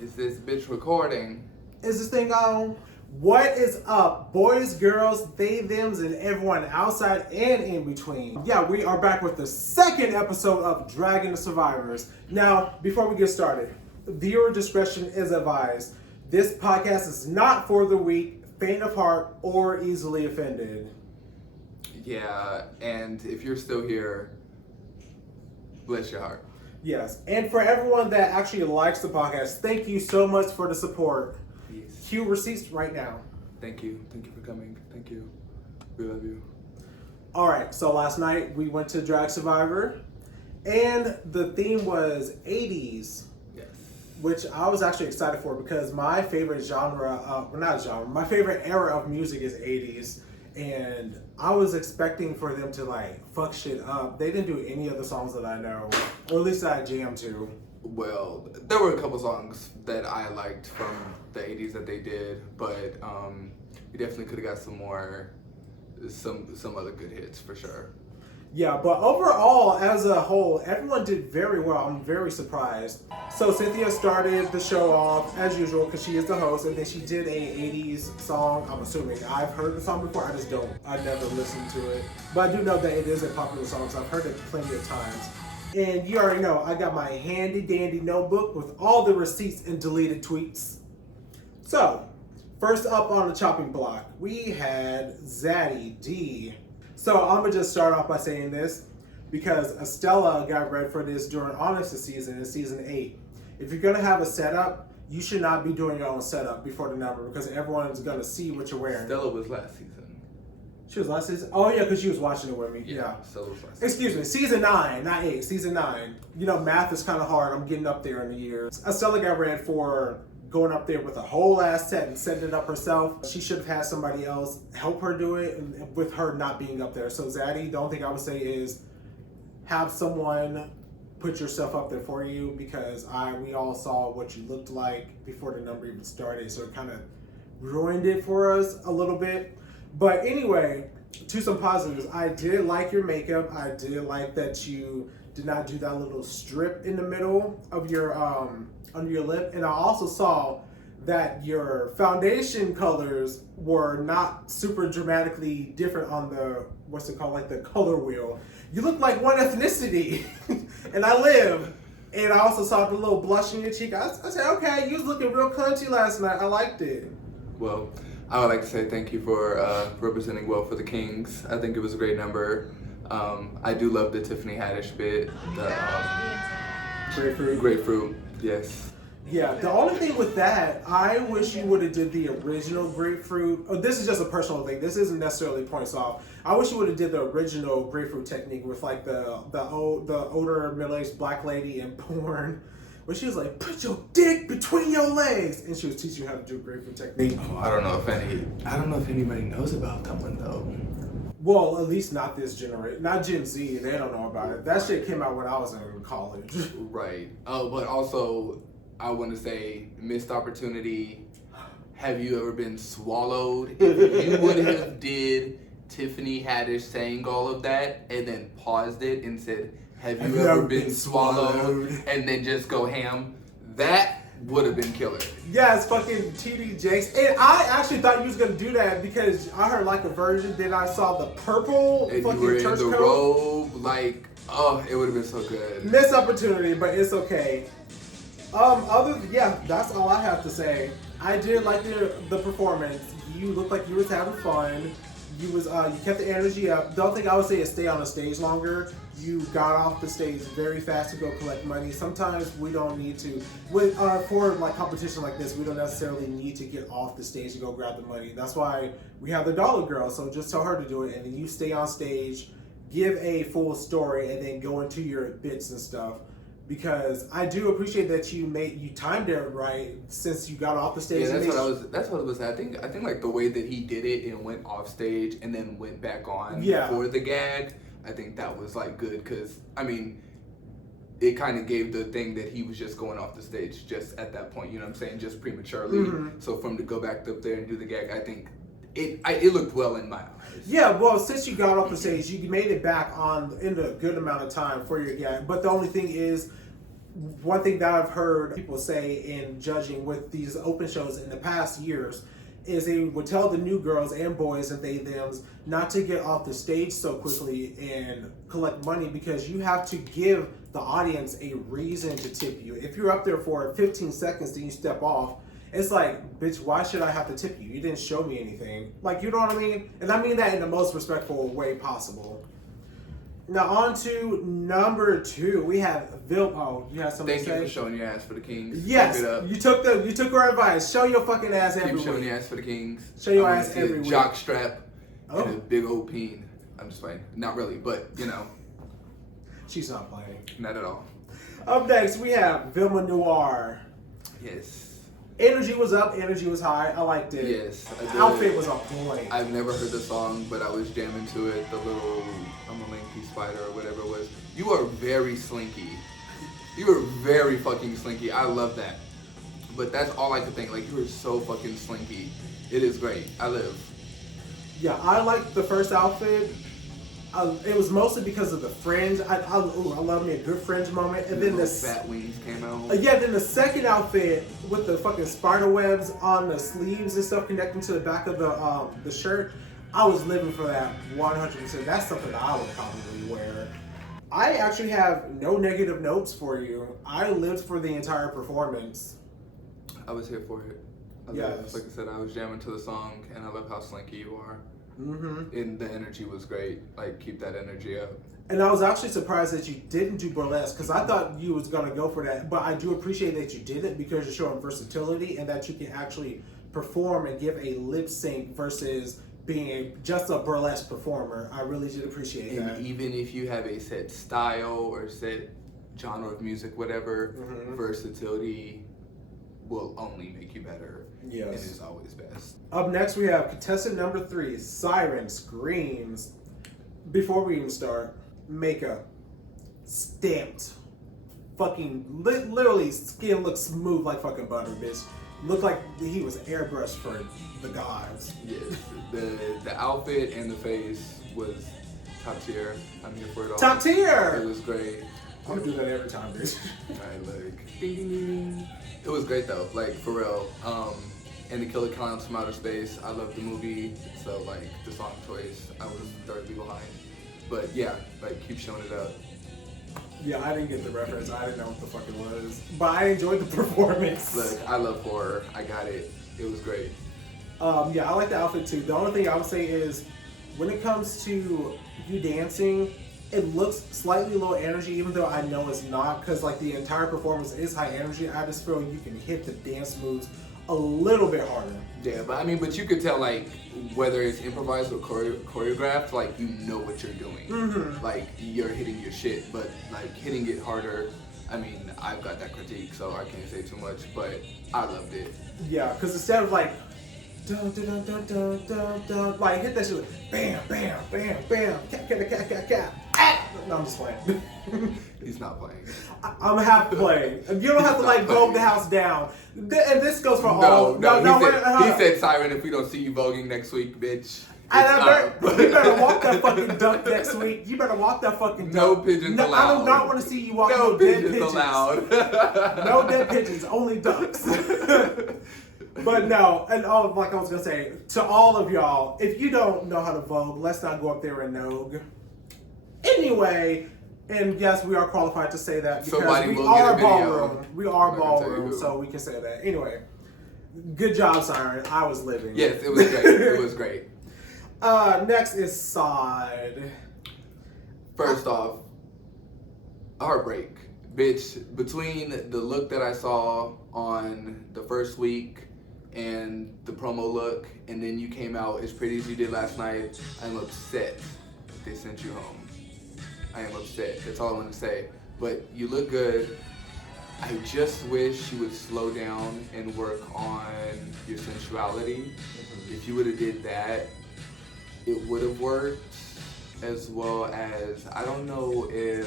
Is this bitch recording? Is this thing on? What is up, boys, girls, they, thems, and everyone outside and in between? Yeah, we are back with the second episode of Dragging the Survivors. Now, before we get started, viewer discretion is advised. This podcast is not for the weak, faint of heart, or easily offended. Yeah, and if you're still here, bless your heart. Yes, and for everyone that actually likes the podcast, thank you so much for the support. Yes. Cue receipts right now. Thank you. Thank you for coming. Thank you. We love you. All right, so last night we went to Drag Survivor, and the theme was 80's. Yes. Which I was actually excited for because my favorite my favorite era of music is 80's. And I was expecting for them to like fuck shit up. They didn't do any of the songs that I know, or at least that I jammed to. Well, there were a couple songs that I liked from the 80's that they did, but we definitely could have got some other good hits for sure. Yeah, but overall, as a whole, everyone did very well. I'm very surprised. So Cynthia started the show off, as usual, because she is the host, and then she did a 80's song. I'm assuming I've heard the song before, I never listened to it. But I do know that it is a popular song, so I've heard it plenty of times. And you already know, I got my handy dandy notebook with all the receipts and deleted tweets. So, first up on the chopping block, we had Zaddy D. So I'm gonna just start off by saying this because Estella got read for this during Onyx's season in season 8. If you're gonna have a setup, you should not be doing your own setup before the number because everyone's gonna see what you're wearing. Stella was last season. She was last season? Oh yeah, because she was watching it with me. Yeah. Stella was last season. Excuse me, season 9, not 8, season 9. You know, math is kind of hard. I'm getting up there in the years. Estella got read for going up there with a whole ass set and setting it up herself. She should have had somebody else help her do it and with her not being up there. So Zaddy, the only thing I would say is have someone put yourself up there for you because we all saw what you looked like before the number even started. So it kind of ruined it for us a little bit. But anyway, to some positives. I did like your makeup. I did like that you did not do that little strip in the middle of your under your lip, and I also saw that your foundation colors were not super dramatically different on the what's it called, like the color wheel. You look like one ethnicity, and I live. And I also saw the little blush in your cheek. I said, okay, you was looking real cunty last night. I liked it. Well, I would like to say thank you for representing well for the Kings. I think it was a great number. I do love the Tiffany Haddish bit. The grapefruit. Yes. Yeah, the only thing with that, I wish you would have did the original grapefruit. Oh, this is just a personal thing. This isn't necessarily points off. I wish you would have did the original grapefruit technique with like the older middle-aged black lady in porn, where she was like, "Put your dick between your legs," and she was teaching you how to do grapefruit technique. Oh, I don't know if anybody knows about that one though. Well, at least not this generation, not Gen Z. They don't know about it. That shit came out when I was in college. Right. Oh, but also, I want to say, missed opportunity. Have you ever been swallowed? If you would have did Tiffany Haddish saying all of that and then paused it and said, "Have you ever been swallowed?" and then just go ham, that would have been killer. Yeah, it's fucking TD Jakes. And I actually thought you was gonna do that because I heard like a version, then I saw the purple and fucking you were church in the coat. robe, like, oh, it would have been so good. Missed opportunity, but it's okay. That's all I have to say. I did like the performance. You looked like you was having fun. You kept the energy up. The only thing I would say is stay on the stage longer. You got off the stage very fast to go collect money. Sometimes we don't need to. For like competition like this, we don't necessarily need to get off the stage to go grab the money. That's why we have the Dollar Girl. So just tell her to do it, and then you stay on stage, give a full story, and then go into your bits and stuff. Because I do appreciate that you timed it right since you got off the stage. Yeah, that's what it was. I think like the way that he did it and went off stage and then went back on for the gag. I think that was like good because I mean, it kind of gave the thing that he was just going off the stage just at that point. You know what I'm saying? Just prematurely. Mm-hmm. So for him to go back up there and do the gag, I think it looked well in my eyes. Yeah, well, since you got off the stage, you made it back on in a good amount of time for your gag. But the only thing is, one thing that I've heard people say in judging with these open shows in the past years is they would tell the new girls and boys and they-thems not to get off the stage so quickly and collect money because you have to give the audience a reason to tip you. If you're up there for 15 seconds then you step off, it's like, bitch, why should I have to tip you? You didn't show me anything. Like, you know what I mean? And I mean that in the most respectful way possible. Now on to number 2. We have Vilma. Oh, you have something to say? Thank you for showing your ass for the Kings. Yes, you took our advice. Show your fucking ass every week. Keep showing your ass for the Kings. Show your ass every week. Jock strap and a big old peen. I'm just playing. Not really, but you know. She's not playing. Not at all. Up next, we have Vilma Noir. Yes. Energy was up, energy was high. I liked it. Yes. Outfit was on point. I've never heard the song, but I was jamming to it. The little, I'm a lanky spider or whatever it was. You are very slinky. You are very fucking slinky. I love that. But that's all I could think. Like, you are so fucking slinky. It is great. I live. Yeah, I liked the first outfit. It was mostly because of the fringe. I love me a good fringe moment. And then the fat wings came out. Yeah, then the second outfit with the fucking spider webs on the sleeves and stuff connecting to the back of the shirt. I was living for that 100%. That's something that I would probably wear. I actually have no negative notes for you. I lived for the entire performance. I was here for it. Yes. Like I said, I was jamming to the song, and I love how slinky you are. Mm-hmm. And the energy was great. Like, keep that energy up. And I was actually surprised that you didn't do burlesque because I thought you was gonna go for that. But I do appreciate that you did it because you're showing versatility and that you can actually perform and give a lip sync versus being just a burlesque performer. I really did appreciate that. And even if you have a set style or set genre of music, whatever, versatility will only make you better. Yes. And it's always best. Up next, we have contestant number 3, Syren Screams. Before we even start, makeup. Stamped. Fucking, literally, skin looks smooth like fucking butter, bitch. Looked like he was airbrushed for the gods. Yes. The outfit and the face was top tier. I'm here for it all. Top tier! It was great. I'm gonna do that every time, bitch. Alright, like, ding, ding, ding. It was great though, like, for real. And the Killer Clowns from Outer Space, I love the movie, so like the song choice, I was thirdly behind. But yeah, like, keep showing it up. Yeah, I didn't get the reference. I didn't know what the fuck it was, but I enjoyed the performance. Look, I love horror. I got it. It was great. Yeah, I like the outfit too. The only thing I would say is, when it comes to you dancing, it looks slightly low energy, even though I know it's not, because like the entire performance is high energy. I just feel you can hit the dance moves a little bit harder. Yeah, but I mean, but you could tell, like, whether it's improvised or choreographed, like, you know what you're doing. Mm-hmm. Like, you're hitting your shit, but like hitting it harder, I mean, I've got that critique, so I can't say too much, but I loved it. Yeah, because instead of like, dun, dun, dun, dun, dun, dun, like, hit that shit like, bam, bam, bam, bam, cat. No, I'm just playing. He's not playing. I'm half playing. You don't have to like vogue the house down. And this goes for all. He said, Syren, if we don't see you voguing next week, bitch. You better walk that fucking duck next week. You better walk that fucking duck. No pigeons allowed. I do not want to see you walk no dead pigeons. Allowed. No dead pigeons, only ducks. But no, and like I was gonna say, to all of y'all, if you don't know how to vogue, let's not go up there and nogue. Anyway, and yes, we are qualified to say that because we are ballroom. We are ballroom, so we can say that. Anyway, good job, Syren. I was living. Yes, it was great. It was great. Next is Side. First off, heartbreak. Bitch, between the look that I saw on the first week and the promo look, and then you came out as pretty as you did last night, I'm upset that they sent you home. I am upset. That's all I want to say. But you look good. I just wish you would slow down and work on your sensuality. Mm-hmm. If you would have did that, it would have worked. As well as, I don't know if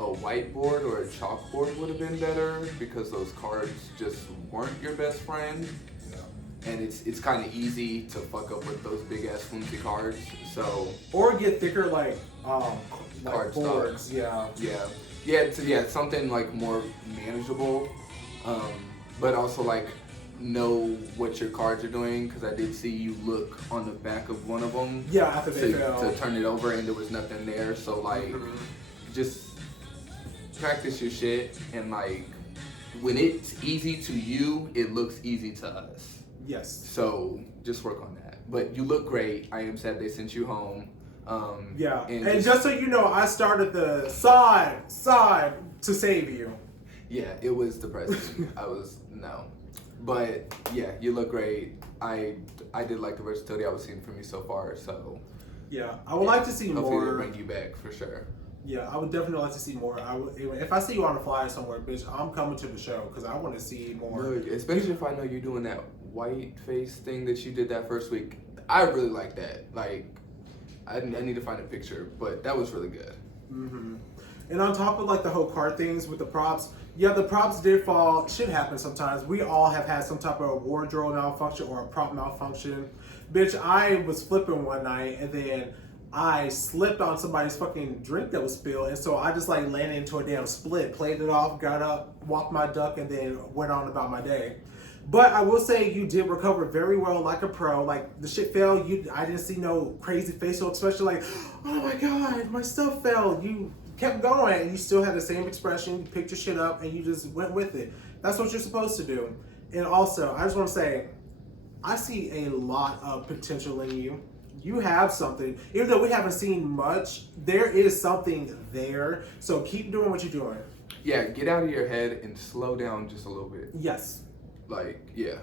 a whiteboard or a chalkboard would have been better, because those cards just weren't your best friend. And it's kind of easy to fuck up with those big ass flimsy cards. So or get thicker card boards. Yeah. Yeah, something like more manageable, but also like know what your cards are doing, because I did see you look on the back of one of them. Yeah, after they fell. To turn it over and there was nothing there. So like, just practice your shit, and like when it's easy to you, it looks easy to us. Yes. So just work on that. But you look great. I am sad they sent you home. Yeah, and just so you know, I started the side to save you. Yeah, it was depressing. No. But yeah, you look great. I did like the versatility I was seeing from you so far. So yeah, I would like to see hopefully more. It'll bring you back for sure. Yeah, I would definitely like to see more. If I see you on a flyer somewhere, bitch, I'm coming to the show because I want to see more. Look, especially if I know you're doing that white face thing that you did that first week. I really like that. Like, I need to find a picture, but that was really good. Mm-hmm. And on top of like the whole card things with the props, yeah, the props did fall. Shit happens sometimes. We all have had some type of wardrobe malfunction or a prop malfunction. Bitch, I was flipping one night and then I slipped on somebody's fucking drink that was spilled, and so I just like landed into a damn split, played it off, got up, walked my duck, and then went on about my day. But I will say you did recover very well, like a pro. Like the shit fell, I didn't see no crazy facial expression like, oh my god, my stuff fell. You kept going, and you still had the same expression. You picked your shit up, and you just went with it. That's what you're supposed to do. And also, I just want to say, I see a lot of potential in you. You have something. Even though we haven't seen much, there is something there. So keep doing what you're doing. Yeah, get out of your head and slow down just a little bit. Yes. Like, yeah.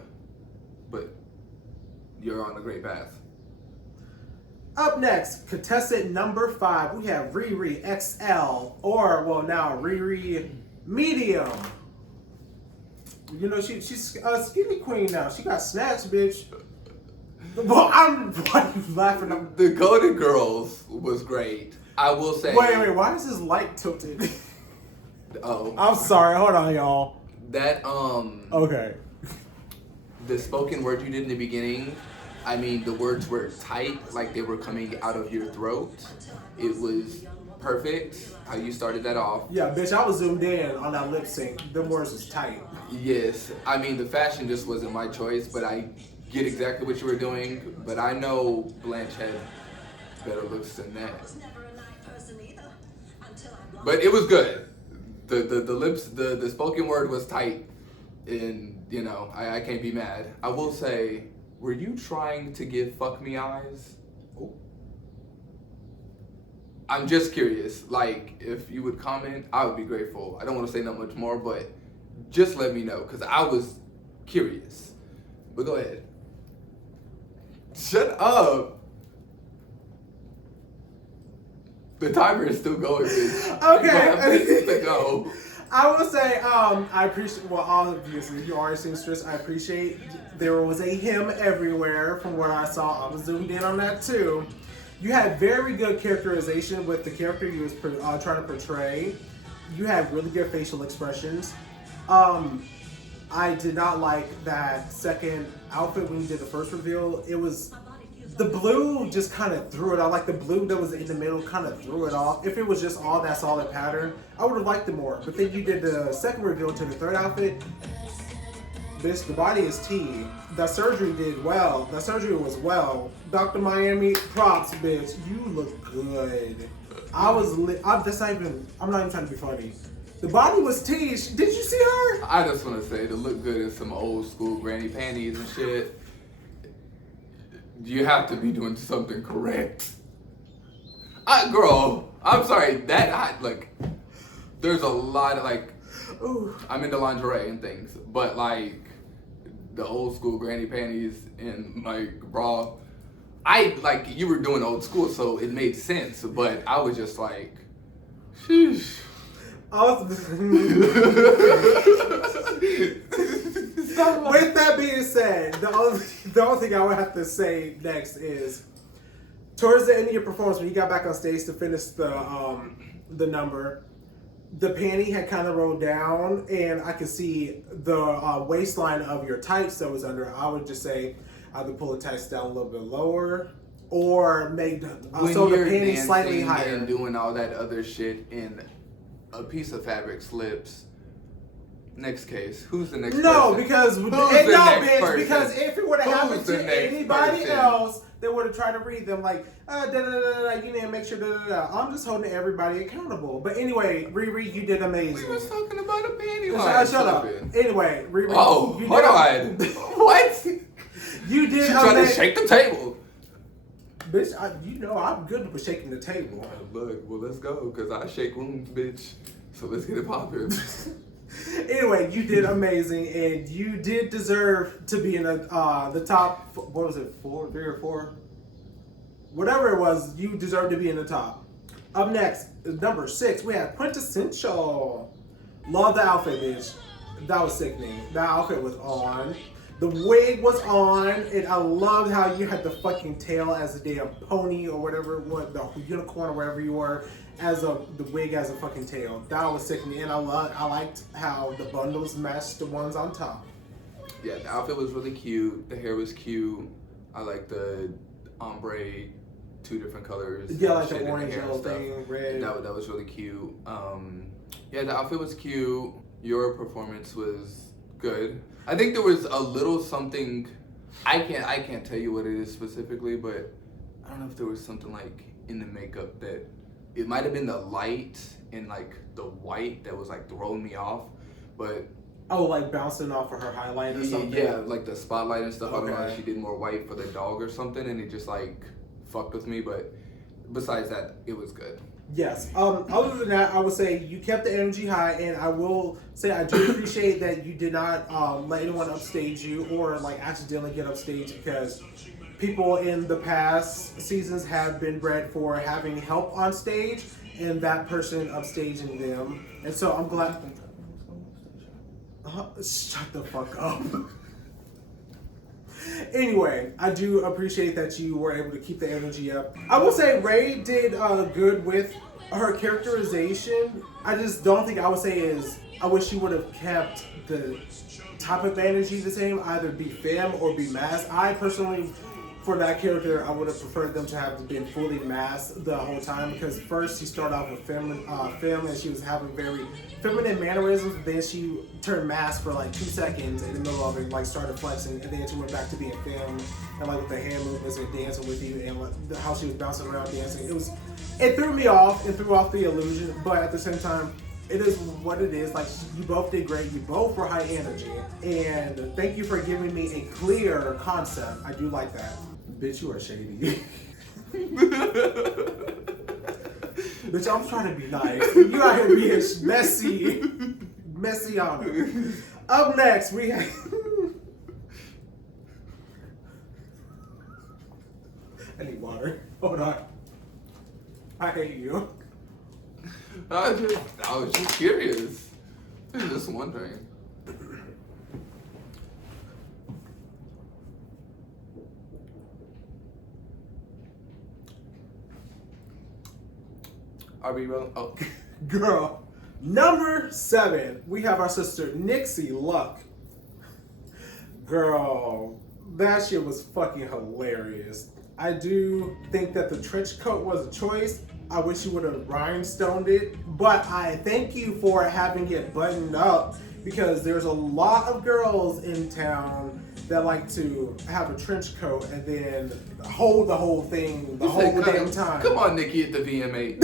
But you're on a great path. Up next, contestant number 5, we have RiRi XL, or, well, now RiRi Medium. You know, she's a skinny queen now. She got snatched, bitch. Well, I'm laughing. The Golden Girls was great. I will say. Wait, why is this light tilted? Oh. I'm sorry. Hold on, y'all. That, Okay. The spoken word you did in the beginning, I mean, the words were tight, like they were coming out of your throat. It was perfect how you started that off. Yeah, bitch, I was zoomed in on that lip sync. The words was tight. Yes. I mean, the fashion just wasn't my choice, but I get exactly what you were doing. But I know Blanche had better looks than that. But it was good. The lips, the spoken word was tight. And, you know, I can't be mad. I will say, were you trying to give fuck me eyes? Oh. I'm just curious. Like, if you would comment, I would be grateful. I don't want to say that much more, but just let me know, because I was curious. But go ahead. Shut up. The timer is still going, bitch. Okay. To go. I will say, I appreciate, well, obviously, you are a seamstress. I appreciate there was a him everywhere from what I saw. I was zoomed in on that too. You had very good characterization with the character you was trying to portray. You had really good facial expressions. I did not like that second outfit when you did the first reveal. It was, the blue just kind of threw it off. Like the blue that was in the middle kind of threw it off. If it was just all that solid pattern, I would have liked it more. But then you did the second reveal to the third outfit. Bitch, the body is tea. That surgery did well. That surgery was well. Dr. Miami, props, bitch. You look good. I'm not even trying to be funny. The body was tea. Did you see her? I just want to say, to look good in some old school granny panties and shit, you have to be doing something correct. Girl, I'm sorry, there's a lot of, like, ooh, I'm into lingerie and things, but, like, the old school granny panties and, like, bra, you were doing old school, so it made sense, but I was just like, sheesh. With that being said, the only thing I would have to say next is, towards the end of your performance, when you got back on stage to finish the number, the panty had kind of rolled down, and I could see the waistline of your tights that was under. I would just say either pull the tights down a little bit lower, or make so the panty slightly higher. And doing all that other shit in a piece of fabric slips. Next case. Who's the next no, person? Because Who's no, the next bitch, person? because if it would have happened to anybody person? else, they would have tried to read them like, you need to make sure, I'm just holding everybody accountable. But anyway, RiRi, you did amazing. We was talking about a panty line. Shut up. Anyway, RiRi. Oh, hold on. What? You did. She tried to shake the table. Bitch, I'm good with shaking the table. Look, well, let's go, because I shake rooms, bitch. So let's get it poppin'. Anyway, you did amazing, and you did deserve to be in the top. What was it, 3 or 4? Whatever it was, you deserve to be in the top. Up next, number 6, we have Quintessential. Love the outfit, bitch. That was sickening. That outfit was on. The wig was on, and I loved how you had the fucking tail as a damn pony or whatever, the unicorn or whatever you were, as the wig as a fucking tail. That was sickening, and I liked how the bundles matched the ones on top. Yeah, the outfit was really cute. The hair was cute. I like the ombre, 2 different colors. Yeah, like the orange, yellow thing, red. That was really cute. Yeah, the outfit was cute. Your performance was good. I think there was a little something. I can't tell you what it is specifically, but I don't know if there was something like in the makeup that it might have been the light and like the white that was like throwing me off, but. Oh, like bouncing off of her highlight or something? Yeah, like the spotlight and stuff. Okay. I don't know if she did more white for the dog or something, and it just like fucked with me. But besides that, it was good. Yes. Other than that, I would say you kept the energy high, and I will say I do appreciate that you did not let anyone upstage you or like accidentally get upstaged, because people in the past seasons have been bred for having help on stage and that person upstaging them. And so I'm glad. Shut the fuck up. Anyway, I do appreciate that you were able to keep the energy up. I will say Ray did good with her characterization. I just don't think I would say is, I wish she would have kept the type of energy the same, either be femme or be masked. I personally, for that character, I would have preferred them to have been fully masked the whole time, because first she started off with femme and she was having very feminine mannerisms, then she turned masked for like 2 seconds in the middle of it, like started flexing, and then she went back to being femme and like with the hand movements and dancing with you, and like how she was bouncing around dancing. It threw me off and threw off the illusion, but at the same time, it is what it is. Like, you both did great. You both were high energy, and thank you for giving me a clear concept. I do like that. Bitch, you are shady. Bitch, I'm trying to be nice. You out here being messy on her. Up next, we have. I need water. Hold on. I hate you. I was just curious. Just wondering. Are we rolling? Oh. Girl. Number 7, we have our sister Nixie Luck. Girl, that shit was fucking hilarious. I do think that the trench coat was a choice. I wish you would have rhinestoned it, but I thank you for having it buttoned up, because there's a lot of girls in town that like to have a trench coat and then hold the whole thing the whole damn time. Come on, Nikki at the VMA.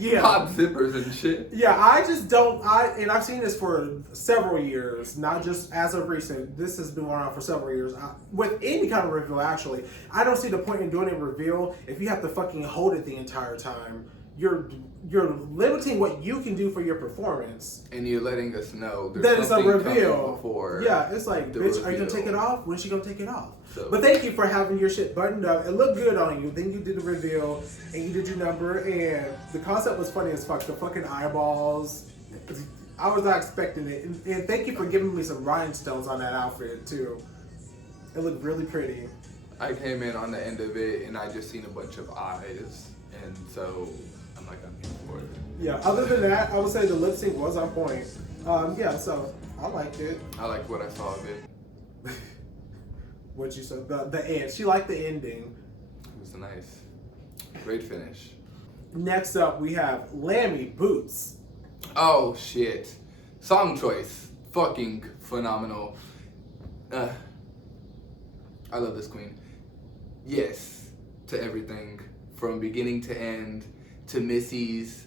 Yeah. Pop zippers and shit. Yeah, I just don't, and I've seen this for several years, not just as of recent. This has been going on for several years. With any kind of reveal, actually. I don't see the point in doing a reveal if you have to fucking hold it the entire time. You're limiting what you can do for your performance. And you're letting us know that it's a reveal. Before yeah, it's like, bitch, reveal. are you gonna take it off? When's she gonna take it off? So. But thank you for having your shit buttoned up. It looked good on you. Then you did the reveal and you did your number, and the concept was funny as fuck. The fucking eyeballs. I was not expecting it. And thank you for giving me some rhinestones on that outfit too. It looked really pretty. I came in on the end of it and I just seen a bunch of eyes, and so I'm like, I'm here for it. Yeah, other than that, I would say the lip sync was on point. Yeah, so I liked it. I liked what I saw of it. What you said, the end. She liked the ending. It was nice. Great finish. Next up, we have Lambyy Boots. Oh shit. Song choice. Fucking phenomenal. I love this queen. Yes to everything. From beginning to end. To Missy's.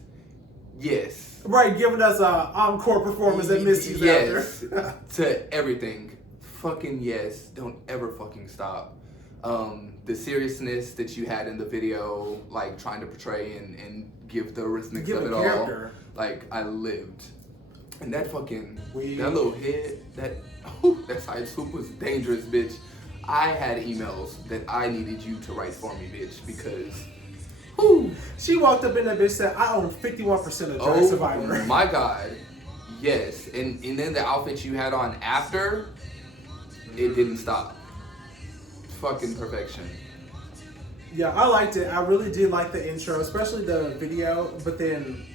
Yes. Right, giving us an encore performance at Missy's yes. after. To everything. Fucking yes. Don't ever fucking stop. The seriousness that you had in the video, like trying to portray and give the rhythmics of it all. Like, I lived. And that fucking, that little head, that side swoop was dangerous, bitch. I had emails that I needed you to write for me, bitch, because, She walked up in that bitch and said, I own 51% of Drag Survivor. Oh my God. Yes. And then the outfit you had on after, it didn't stop. Fucking perfection. Yeah, I liked it. I really did like the intro, especially the video, but then...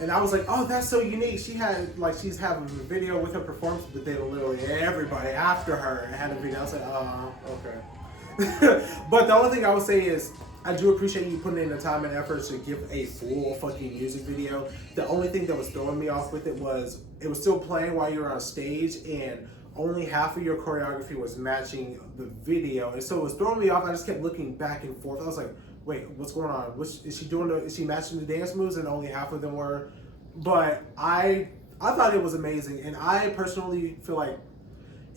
And I was like, oh, that's so unique. She had, like, she's having a video with her performance, but then literally everybody after her had a video. I was like, oh, okay. But the only thing I would say is, I do appreciate you putting in the time and effort to give a full fucking music video. The only thing that was throwing me off with it was still playing while you were on stage, and only half of your choreography was matching the video. And so it was throwing me off. I just kept looking back and forth. I was like, wait, what's going on? Is she matching the dance moves? And only half of them were. But I thought it was amazing, and I personally feel like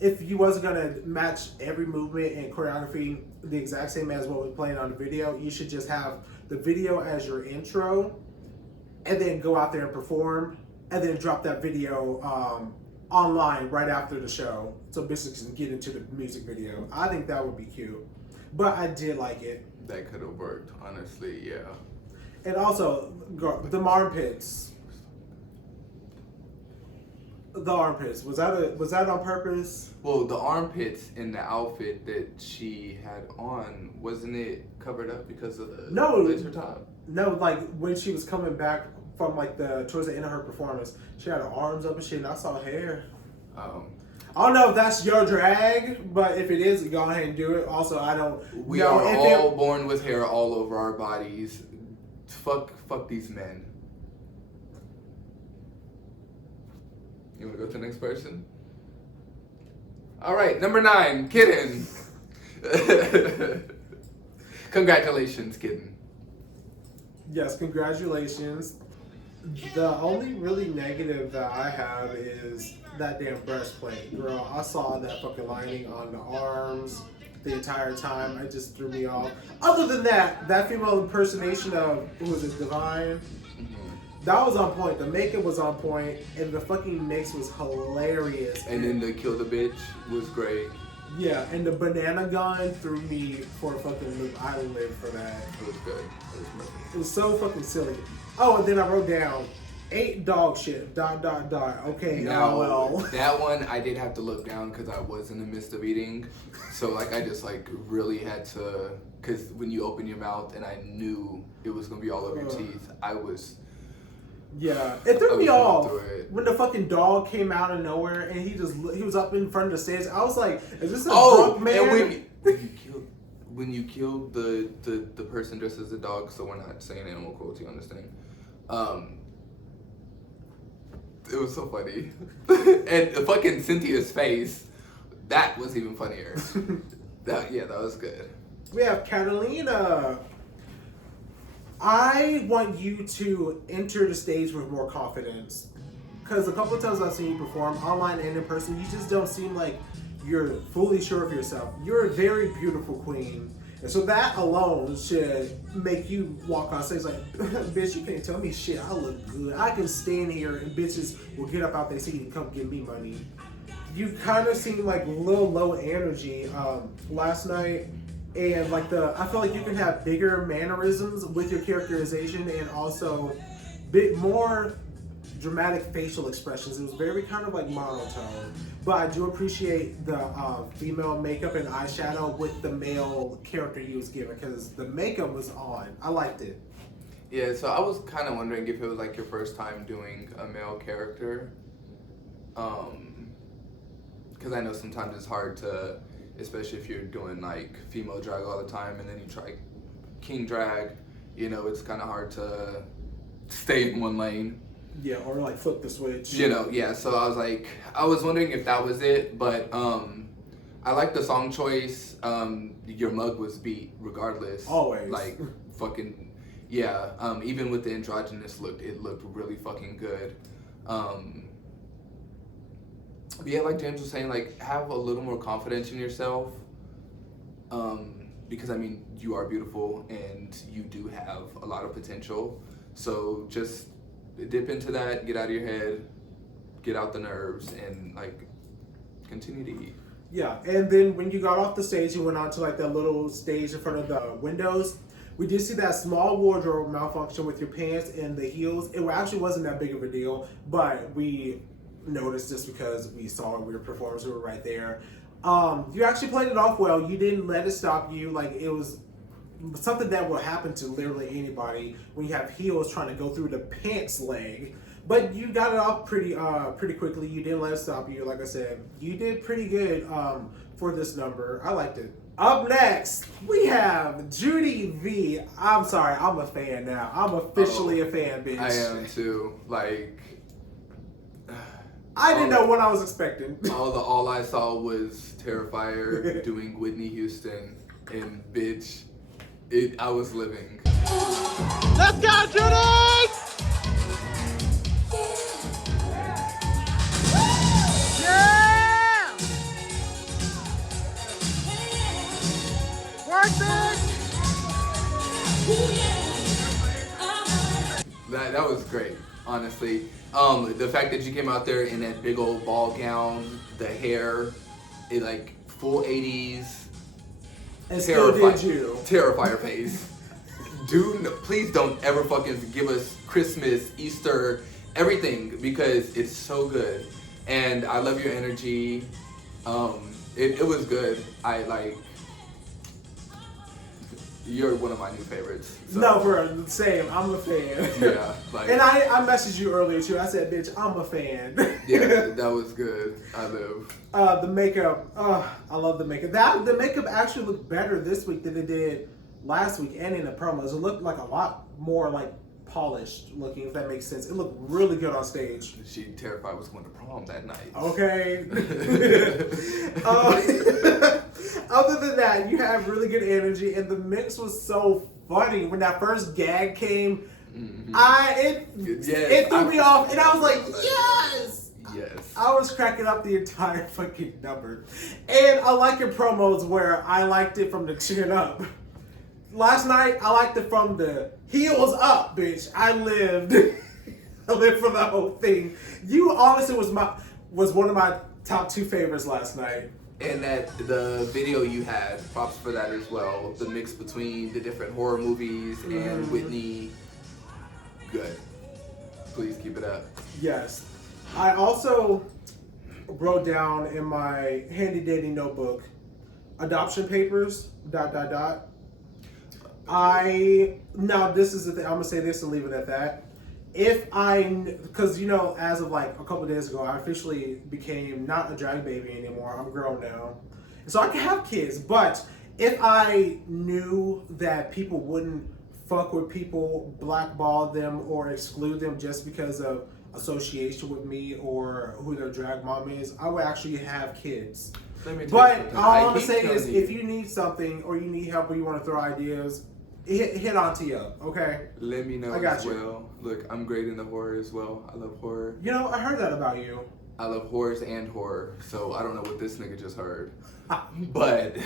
if you wasn't gonna match every movement and choreography the exact same as what was playing on the video, you should just have the video as your intro, and then go out there and perform, and then drop that video online right after the show, so bitches can get into the music video. I think that would be cute, but I did like it. That could have worked, honestly, yeah. And also, the armpits. The armpits, was that on purpose? Well, the armpits in the outfit that she had on, wasn't it covered up because of the laser top? No, like when she was coming back from like towards the end of her performance, she had her arms up and shit, and I saw hair. I don't know if that's your drag, but if it is, go ahead and do it. Also, I don't. We are all born with hair all over our bodies. Fuck these men. You want to go to the next person? All right, number 9, Kitten. Congratulations, Kitten. Yes, congratulations. The only really negative that I have is that damn breastplate. Girl, I saw that fucking lining on the arms the entire time. It just threw me off. Other than that female impersonation of, who was it, Divine? That was on point. The makeup was on point, and the fucking mix was hilarious. And then the Kill the Bitch was great. Yeah, and the banana gun threw me for a fucking loop. I lived for that. It was good. It was perfect. It was so fucking silly. Oh, and then I wrote down 8 dog shit. ... Okay. Now, well. That one I did have to look down because I was in the midst of eating. So like I just like really had to, because when you open your mouth and I knew it was gonna be all over your teeth, I was. Yeah, it threw me off when the fucking dog came out of nowhere and he was up in front of the stage. I was like, is this a drunk man? And when you killed the person dressed as a dog, so we're not saying animal cruelty on this thing. It was so funny. And fucking Cynthia's face, that was even funnier. That was good. We have Katalina. I want you to enter the stage with more confidence. Because a couple of times I've seen you perform online and in person, you just don't seem like you're fully sure of yourself. You're a very beautiful queen. And so that alone should make you walk on stage like, bitch, you can't tell me shit. I look good. I can stand here and bitches will get up out their seat and come give me money. You kind of seem like a little low energy last night. And like I feel like you can have bigger mannerisms with your characterization and also bit more dramatic facial expressions. It was very kind of like monotone. But I do appreciate the female makeup and eyeshadow with the male character you was given because the makeup was on. I liked it. Yeah, so I was kind of wondering if it was like your first time doing a male character. Because I know sometimes it's hard to, especially if you're doing like female drag all the time and then you try king drag, you know, it's kind of hard to stay in one lane. Yeah, or like flip the switch. You know, yeah. So I was wondering if that was it, but I like the song choice. Your mug was beat regardless. Always. Like fucking yeah. Even with the androgynous look, it looked really fucking good. Yeah, like James was saying, like have a little more confidence in yourself. Because I mean, you are beautiful and you do have a lot of potential. So just dip into that, get out of your head, get out the nerves, and like continue to eat. Yeah, and then when you got off the stage, you went on to like that little stage in front of the windows. We did see that small wardrobe malfunction with your pants and the heels. It actually wasn't that big of a deal, but we noticed just because we saw we were performers, we were right there. You actually played it off well. You didn't let it stop you. Like it was something that will happen to literally anybody when you have heels trying to go through the pants leg. But you got it off pretty quickly. You didn't let it stop you. Like I said, you did pretty good for this number. I liked it. Up next, we have Judi V. I'm sorry, I'm a fan now. I'm officially a fan, bitch. I am too. Like, I didn't know what I was expecting. All I saw was Terrifier doing Whitney Houston, and bitch, I was living. Let's go, Judi! Yeah! Work, bitch! That was great, honestly. The fact that you came out there in that big old ball gown, the hair, it like full 80's. And still did you. Terrifier face. Please don't ever fucking give us Christmas, Easter, everything, because it's so good. And I love your energy. It was good. You're one of my new favorites. So. No, bro, same. I'm a fan. Yeah. And I messaged you earlier too. I said, bitch, I'm a fan. Yeah, that was good. I live. The makeup. I love the makeup. The makeup actually looked better this week than it did last week and in the promos. It looked like a lot more like polished looking, if that makes sense. It looked really good on stage. She terrified was going to prom that night. Okay. Other than that, you have really good energy, and the mix was so funny when that first gag came. Mm-hmm. It threw me off, and I was like, yes. Yes. I was cracking up the entire fucking number, and I like your promos where I liked it from the chin up. Last night, I liked it from the heels up, bitch. I lived for the whole thing. You honestly was one of my top 2 favorites last night. And that the video you had, props for that as well. The mix between the different horror movies and Whitney, good. Please keep it up. Yes. I also wrote down in my handy dandy notebook, adoption papers, ... Now this is the thing, I'm gonna say this and leave it at that. Because you know, as of like a couple days ago, I officially became not a drag baby anymore. I'm grown now, so I can have kids. But if I knew that people wouldn't fuck with people, blackball them, or exclude them just because of association with me or who their drag mom is, I would actually have kids. But all I'm gonna say is, if you need something or you need help or you want to throw ideas, hit onto you, okay? Let me know as well. Look, I'm great in the horror as well. I love horror. You know, I heard that about you. I love horrors and horror, so I don't know what this nigga just heard. But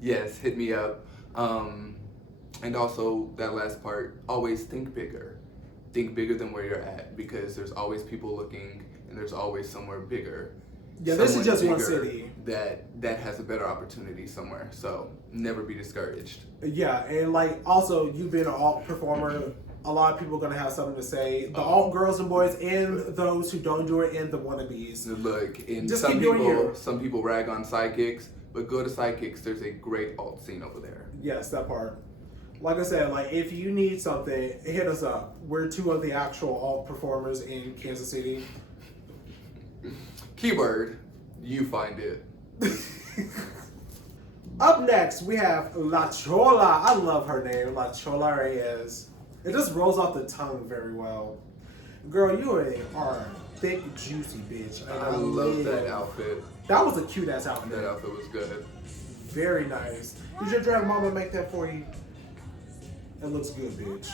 yes, hit me up. And also that last part, always think bigger. Think bigger than where you're at, because there's always people looking and there's always somewhere bigger. Yeah, this is just one city. That has a better opportunity somewhere. So never be discouraged. Yeah, and like also you've been an alt performer. A lot of people are gonna have something to say. The alt girls and boys, and those who don't do it, and the wannabes. Look, and just some people rag on sidekicks, but go to sidekicks. There's a great alt scene over there. Yes, that part. Like I said, like if you need something, hit us up. We're 2 of the actual alt performers in Kansas City. Keyword, you find it. Up next, we have La Chola. I love her name, La Chola Reyes. It just rolls off the tongue very well. Girl, you are a thick, juicy bitch. I love that outfit. That was a cute ass outfit. That outfit was good. Very nice. Did your drag mama make that for you? It looks good, bitch.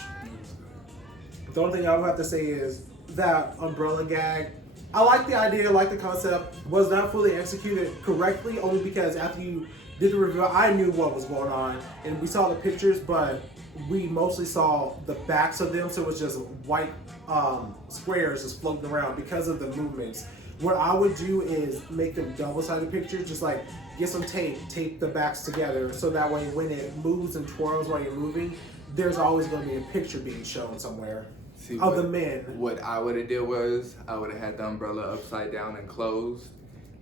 The only thing I would have to say is that umbrella gag. I like the idea, I like the concept. Was not fully executed correctly, only because after you did the review, I knew what was going on. And we saw the pictures, but we mostly saw the backs of them, so it was just white squares just floating around because of the movements. What I would do is make them double-sided pictures, just like get some tape the backs together, so that way when it moves and twirls while you're moving, there's always going to be a picture being shown somewhere. See, of the men. What I would have did was I would have had the umbrella upside down and closed,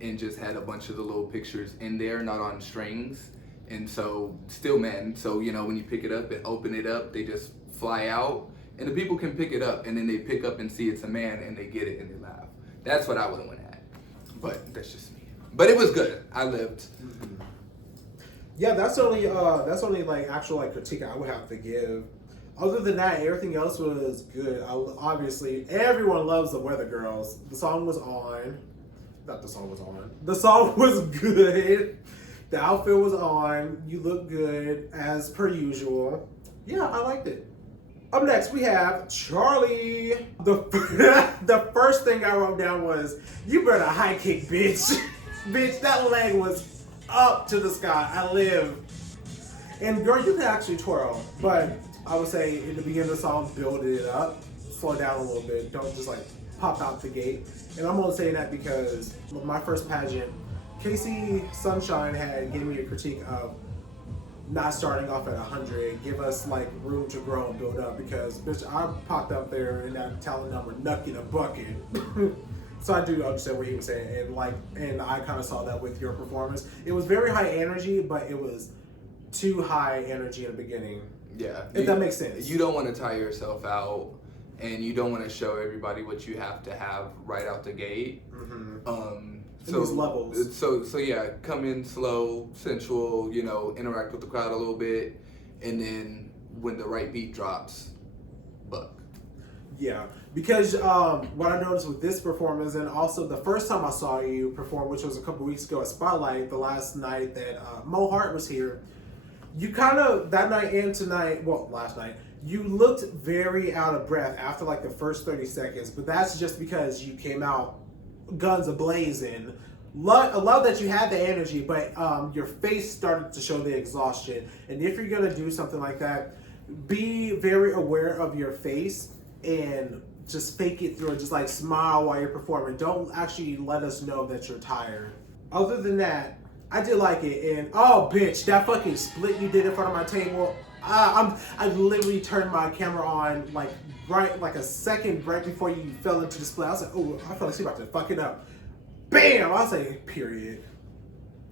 and just had a bunch of the little pictures in there, not on strings, and so still men. So you know when you pick it up and open it up, they just fly out, and the people can pick it up, and then they pick up and see it's a man, and they get it and they laugh. That's what I would have went at, but that's just me. But it was good. I lived. Mm-hmm. Yeah, that's only like actual like critique I would have to give. Other than that, everything else was good. Obviously, everyone loves the Weather Girls. The song was on. Not the song was on. The song was good. The outfit was on. You look good, as per usual. Yeah, I liked it. Up next, we have Charlie. The first thing I wrote down was, you better high kick, bitch. Bitch, that leg was up to the sky. I live. And girl, you can actually twirl, but I would say in the beginning of the song, build it up, slow down a little bit. Don't just like pop out the gate. And I'm only saying that because my first pageant, Casey Sunshine gave me a critique of not starting off at 100. Give us like room to grow and build up, because bitch, I popped up there in that talent number, nuck in a bucket. So I do understand what he was saying, and I kind of saw that with your performance. It was very high energy, but it was too high energy in the beginning. Yeah. If that makes sense. You don't want to tire yourself out, and you don't want to show everybody what you have to have right out the gate. Mm-hmm. So these levels. So yeah, come in slow, sensual, you know, interact with the crowd a little bit, and then when the right beat drops, buck. Yeah, because what I noticed with this performance, and also the first time I saw you perform, which was a couple weeks ago at Spotlight, the last night that Mo Hart was here, you kind of, that night and tonight, well, last night, you looked very out of breath after like the first 30 seconds, but that's just because you came out guns a-blazing. I love that you had the energy, but your face started to show the exhaustion. And if you're going to do something like that, be very aware of your face and just fake it through, just like smile while you're performing. Don't actually let us know that you're tired. Other than that, I did like it. And oh bitch, that fucking split you did in front of my table, I literally turned my camera on like a second right before you fell into the split. I was like, oh, I feel like she's about to fuck it up. Bam! I was like, period.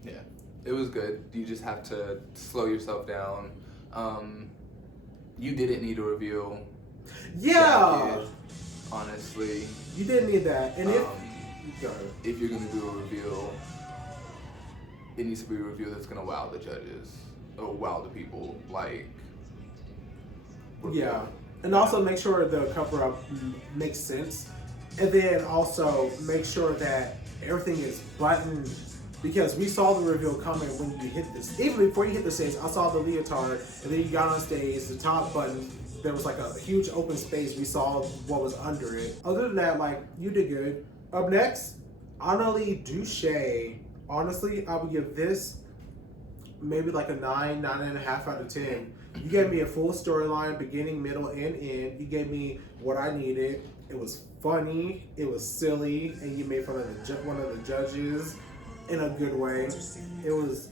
Yeah, it was good. You just have to slow yourself down. You didn't need a reveal. Yeah. Jacket, honestly. You didn't need that. And if you're gonna do a reveal, it needs to be a reveal that's gonna wow the judges or wow the people. Like, yeah. And also make sure the cover up makes sense. And then also make sure that everything is buttoned, because we saw the reveal coming when you hit this. Even before you hit the stage, I saw the leotard, and then you got on stage, the top button, there was like a huge open space. We saw what was under it. Other than that, like, you did good. Up next, Analeigh Douche. Honestly, I would give this maybe like a 9.5 out of 10. You gave me a full storyline, beginning, middle, and end. You gave me what I needed. It was funny, it was silly, and you made fun of one of the judges in a good way. It was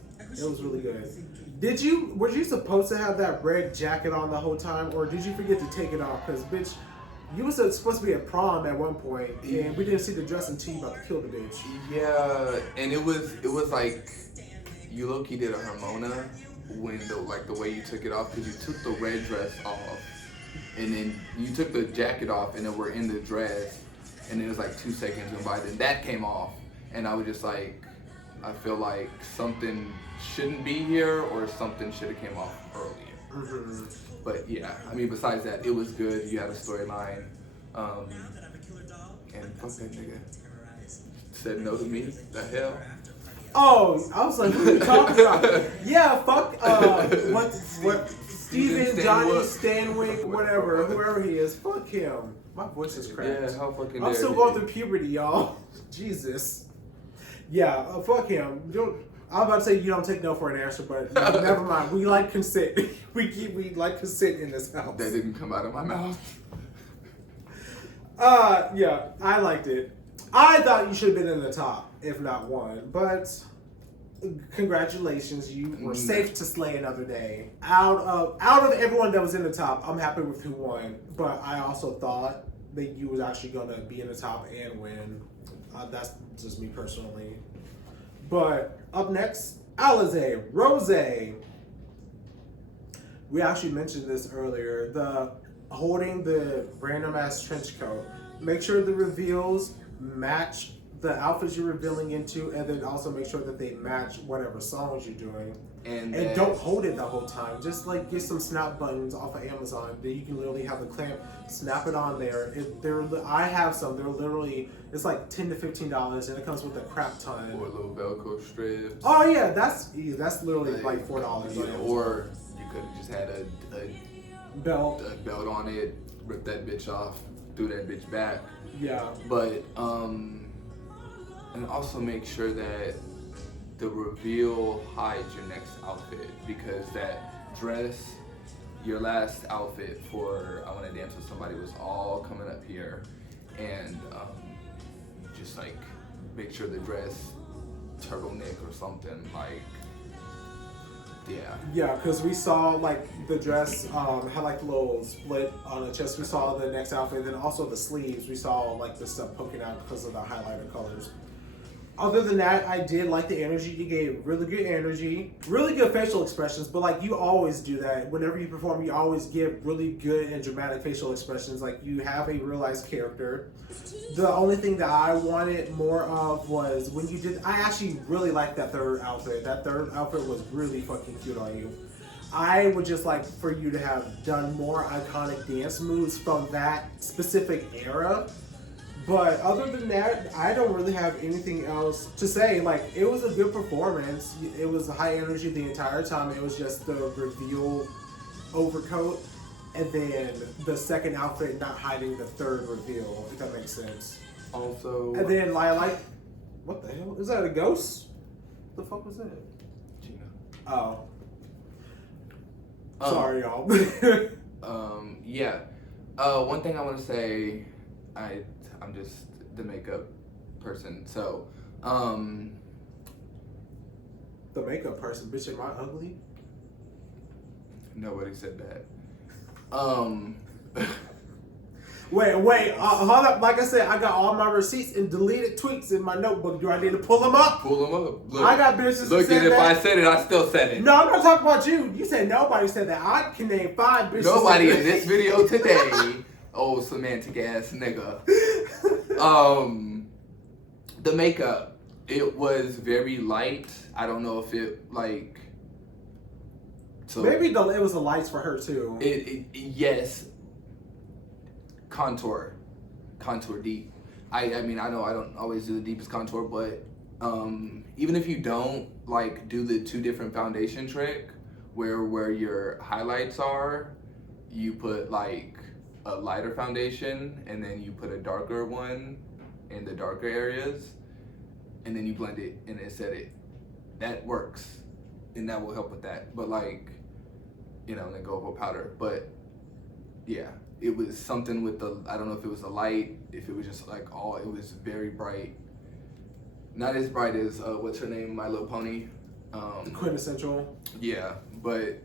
really good. Were you supposed to have that red jacket on the whole time, or did you forget to take it off? Because bitch, you was supposed to be at prom at one point, and we didn't see the dress until you about to kill the bitch. Yeah, and it was like you low-key did a Hermona when the way you took it off, because you took the red dress off, and then you took the jacket off, and then we're in the dress, and then it was like 2 seconds went by, then that came off, and I was just like, I feel like something shouldn't be here, or something should have came off earlier. Mm-hmm. But yeah, I mean, besides that, it was good. You had a storyline. And fuck that nigga. Said no to me. The hell? Oh, I was like, what are you talking about? Yeah, fuck, what, Steven, Johnny, Stanwyck, whatever, whoever he is, fuck him. My voice is cracked. Yeah, how fucking I'm still going through puberty, y'all. Jesus. Yeah, fuck him. I was about to say you don't take no for an answer, but never mind. We like consent. we like consent in this house. That didn't come out of my mouth. Yeah, I liked it. I thought you should have been in the top, if not one. But congratulations, you were safe to slay another day. Out of everyone that was in the top, I'm happy with who won. But I also thought that you was actually gonna be in the top and win. That's just me personally. But up next, Alizae Roze. We actually mentioned this earlier. Holding the random ass trench coat. Make sure the reveals match the outfits you're revealing into, and then also make sure that they match whatever songs you're doing. And don't hold it the whole time. Just like get some snap buttons off of Amazon that you can literally have the clamp, snap it on there. I have some. They're literally, it's like $10 to $15, and it comes with a crap ton. Or little Velcro strips. Oh yeah, that's literally like $4. Yeah, or you could have just had a belt on it, rip that bitch off, threw that bitch back. Yeah. But and also make sure that the reveal hides your next outfit, because that dress, your last outfit for I Want to Dance with Somebody was all coming up here, and just like make sure the dress turtleneck or something like. Yeah, because we saw like the dress had like a little split on the chest. We saw the next outfit, and then also the sleeves. We saw like the stuff poking out because of the highlighter colors. Other than that, I did like the energy you gave. Really good energy, really good facial expressions. But like you always do that whenever you perform, you always give really good and dramatic facial expressions. Like you have a realized character. The only thing that I wanted more of was when you did. I actually really liked that third outfit. That third outfit was really fucking cute on you. I would just like for you to have done more iconic dance moves from that specific era. But other than that, I don't really have anything else to say. Like, it was a good performance. It was high energy the entire time. It was just the reveal overcoat and then the second outfit not hiding the third reveal, if that makes sense. Also... And then I like... What the hell? Is that a ghost? What the fuck was that? Gina. Oh. Sorry, y'all. Yeah. One thing I want to say... I'm just the makeup person, so the makeup person, bitch, am I ugly? Nobody said that. Wait, hold up. Like I said, I got all my receipts and deleted tweets in my notebook. Do I need to pull them up? Pull them up. Look, I got bitches look, who said and if that. I said it, I still said it. No, I'm not talking about you. You said nobody said that. I can name 5 bitches. Nobody in this video today. Oh, semantic ass nigga. The makeup, it was very light. I don't know if it like. So maybe it was the lights for her too. Yes. Contour deep. I mean I know I don't always do the deepest contour, but even if you don't like do the 2 different foundation trick where your highlights are, you put like a lighter foundation and then you put a darker one in the darker areas and then you blend it and then set it. That works and that will help with that. But like, you know, then go over powder. But yeah, it was something with the, I don't know if it was the light, if it was just like it was very bright. Not as bright as, what's her name, My Little Pony. Quintessential. Yeah, but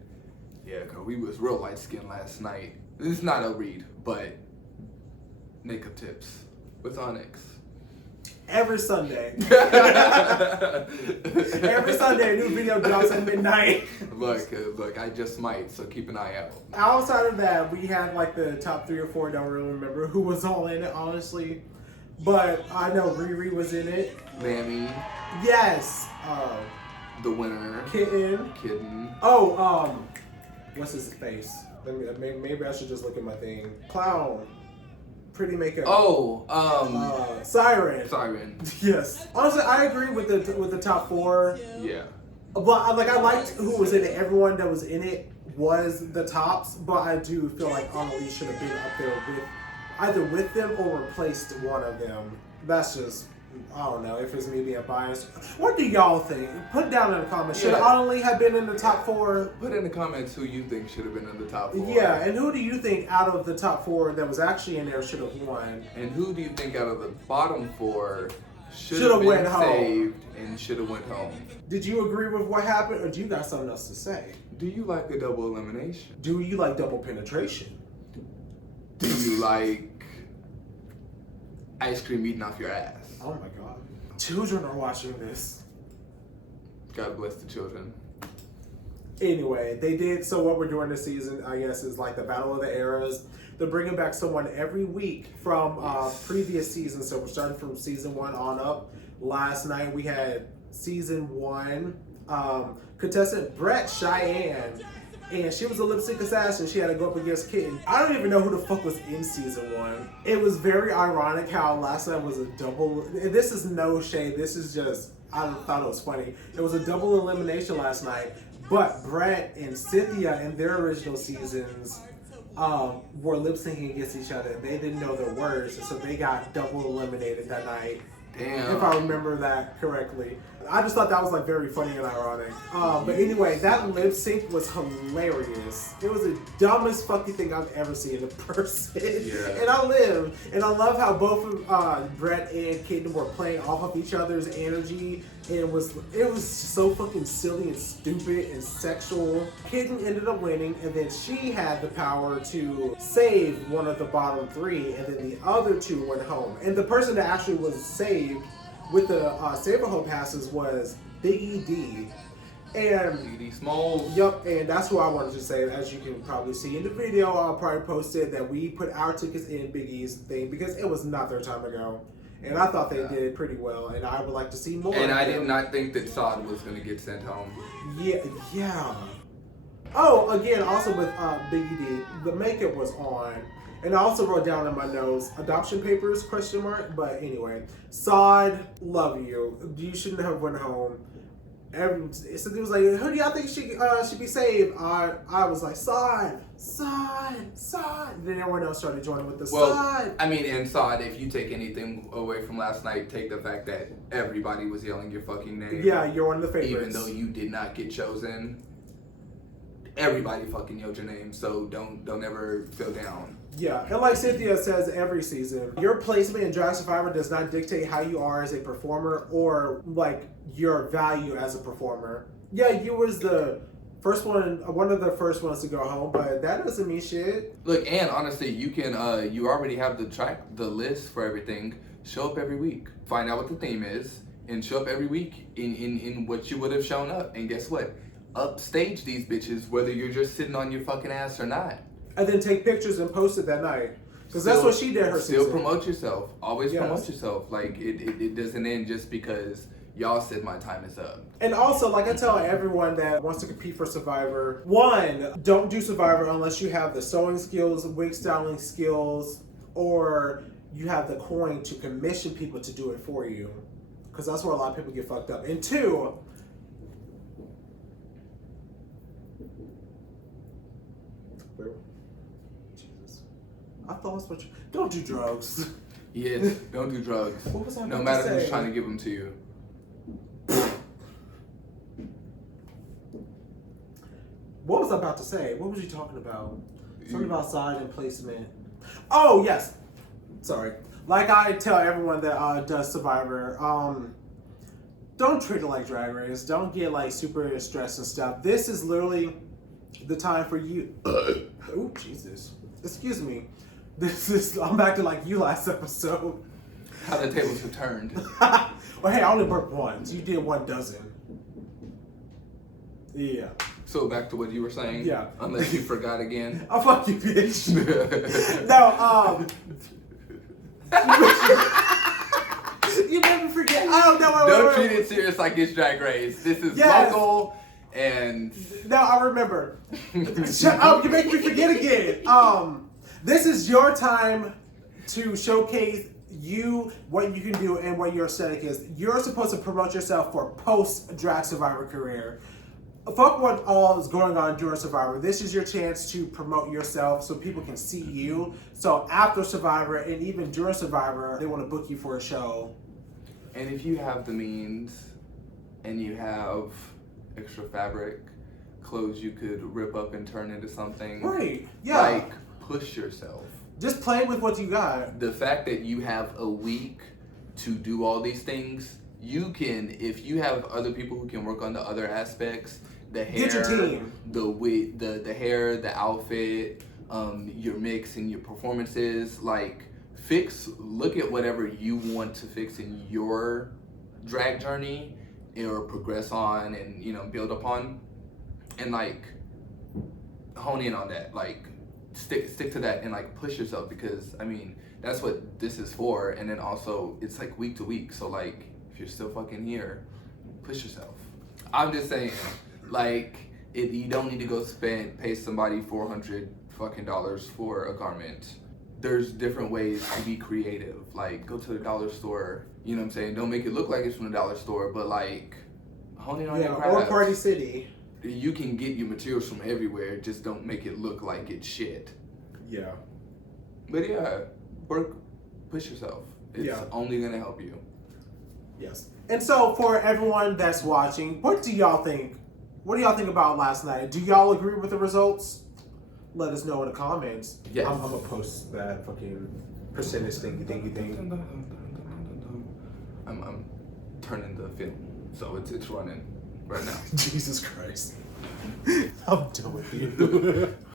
yeah, cause we was real light skinned last night. It's not a read, but makeup tips with Onyx. Every Sunday. Every Sunday, a new video drops at midnight. Look, I just might, so keep an eye out. Outside of that, we had like the top 3 or 4, don't really remember who was all in it, honestly. But I know RiRi was in it. Lambyy. Yes. The winner. Kitten. Oh, what's his face? Maybe I should just look at my thing. Clown. pretty makeup. Syren. Yes. Honestly, I agree with the top 4. Yeah. But like I liked who was in it. Everyone that was in it was the tops, but I do feel like Analeigh should have been up there with them or replaced one of them. That's just, I don't know if it's me being biased. What do y'all think? Put it down in the comments. Should Analeigh have been in the top 4? Put in the comments who you think should have been in the top 4. Yeah, and who do you think out of the top 4 that was actually in there should have won? And who do you think out of the bottom 4 should have been saved and should have went home? Did you agree with what happened, or do you got something else to say? Do you like a double elimination? Do you like double penetration? Do you like ice cream eating off your ass? Oh my god. Children are watching this. God bless the children. Anyway, they did, so what we're doing this season, I guess, is like the Battle of the Eras. They're bringing back someone every week from previous seasons, so we're starting from season 1 on up. Last night we had season 1 contestant Brett Cheyenne, and she was a lip sync assassin. She had to go up against Kitten. I don't even know who the fuck was in season 1. It was very ironic how last night was a double, and this is no shade, this is just, I thought it was funny. It was a double elimination last night, but Brett and Cynthia in their original seasons were lip syncing against each other. They didn't know their words, so they got double eliminated that night. Damn. If I remember that correctly. I just thought that was like very funny and ironic. But anyway, that lip sync was hilarious. It was the dumbest fucking thing I've ever seen in person. Yeah. And I love how both of Brett and Kitten were playing off of each other's energy. And it was so fucking silly and stupid and sexual. Kitten ended up winning, and then she had the power to save one of the bottom 3, and then the other 2 went home. And the person that actually was saved with the Saber Hole passes was Biggie Dee. And Biggie Dee Smalls. Yup, and that's who I wanted to say. As you can probably see in the video, I'll probably post it that we put our tickets in Biggie's thing because it was not their time ago. And I thought they did pretty well, and I would like to see more. And I did not think that Sod was going to get sent home. Yeah. Oh, again, also with Biggie Dee, the makeup was on. And I also wrote down in my notes, adoption papers, question mark. But anyway, Sod, love you. You shouldn't have went home. Cynthia was like, who do y'all think should be saved? I was like, Sod. Then everyone else started joining with the Sod. I mean, and Sod, if you take anything away from last night, take the fact that everybody was yelling your fucking name. Yeah, you're one of the favorites. Even though you did not get chosen. Everybody fucking yelled your name, so don't ever feel down. Yeah, and like Cynthia says every season, your placement in Drag Survivor does not dictate how you are as a performer or like your value as a performer. Yeah, you was the first one of the first ones to go home, but that doesn't mean shit. Look, and honestly, you can you already have the list for everything. Show up every week, find out what the theme is, and show up every week in what you would have shown up. And guess what? Upstage these bitches, whether you're just sitting on your fucking ass or not. And then take pictures and post it that night. Because that's what she did her season. Still promote yourself. Always promote yourself. Like, it doesn't end just because y'all said my time is up. And also, like I tell everyone that wants to compete for Survivor, 1, don't do Survivor unless you have the sewing skills, wig styling skills, or you have the coin to commission people to do it for you. Because that's where a lot of people get fucked up. And 2, I thought that's what you... Don't do drugs. Yes, don't do drugs. What was I No about matter to say? who's trying to give them to you. What was I about to say? What was you talking about? Something about side and placement. Oh, yes. Sorry. Like I tell everyone that does Survivor, don't treat it like Drag Race. Don't get like super stressed and stuff. This is literally the time for you... Oh, Jesus. Excuse me. I'm back to like you last episode. How the tables have turned. Well, hey, I only burped once. You did 1 dozen. Yeah. So back to what you were saying? Yeah. Unless you forgot again. Oh, fuck you, bitch. No, you made me forget. Oh, no, Don't treat it serious like it's Drag Race. This is local and... No, I remember. Shut up, you make me forget again. This is your time to showcase you, what you can do, and what your aesthetic is. You're supposed to promote yourself for post-drag Survivor career. Fuck what all is going on during Survivor. This is your chance to promote yourself so people can see you. So after Survivor and even during Survivor, they want to book you for a show. And if you have the means and you have extra fabric, clothes you could rip up and turn into something. Right, yeah. Like, push yourself. Just play with what you got. The fact that you have a week to do all these things, you can, if you have other people who can work on the other aspects, the hair, get your team. the wig, the hair, the outfit, your mix and your performances, like look at whatever you want to fix in your drag journey or progress on and, you know, build upon, and like hone in on that, like stick to that and like push yourself, because I mean that's what this is for. And then also it's like week to week, so like if you're still fucking here, push yourself. I'm just saying, like, you don't need to go pay somebody $400 fucking for a garment. There's different ways to be creative. Like, go to the dollar store, you know what I'm saying? Don't make it look like it's from the dollar store, but like hone in on your craft. Or Party City. You can get your materials from everywhere, just don't make it look like it's shit. Yeah. But yeah, push yourself. It's only gonna help you. Yes. And so for everyone that's watching, what do y'all think? What do y'all think about last night? Do y'all agree with the results? Let us know in the comments. Yes. I'm gonna post that fucking percentage thingy thing. I'm turning the film, so it's running right now. Jesus Christ. I'm done with you.